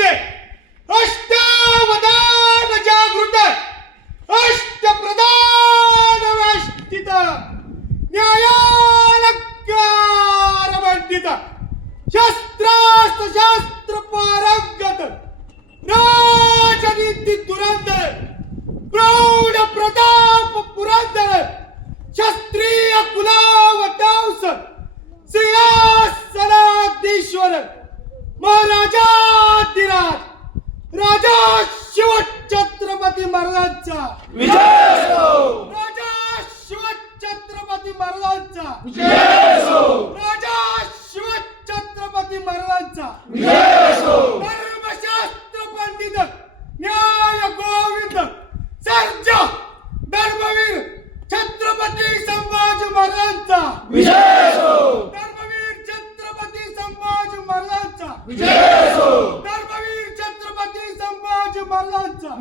म्हणजे अष्टावधान जागृत अष्ट प्रधान वेष्टित न्यायालकार मंडित शस्त्रास्त्र शास्त्र पारंगत राजनीती दुरंदर प्रौढ प्रताप पुरंदर क्षत्रिय कुलावतांस सिंहासनाधीश्वर महाराजा राजा शिवछत्रपती महाराजांचा. विजय राजा शिवछत्रपती महाराजांचा. विजय राजा शिवछत्रपती महाराजांचा. विजय धर्मशास्त्र पंडित न्याय गोविंद सर्ज धर्मवीर छत्रपती संभाजी महाराजांचा. विजय धर्मवीर छत्रपती संभाजी महाराजांचा. विजय सर्वांचा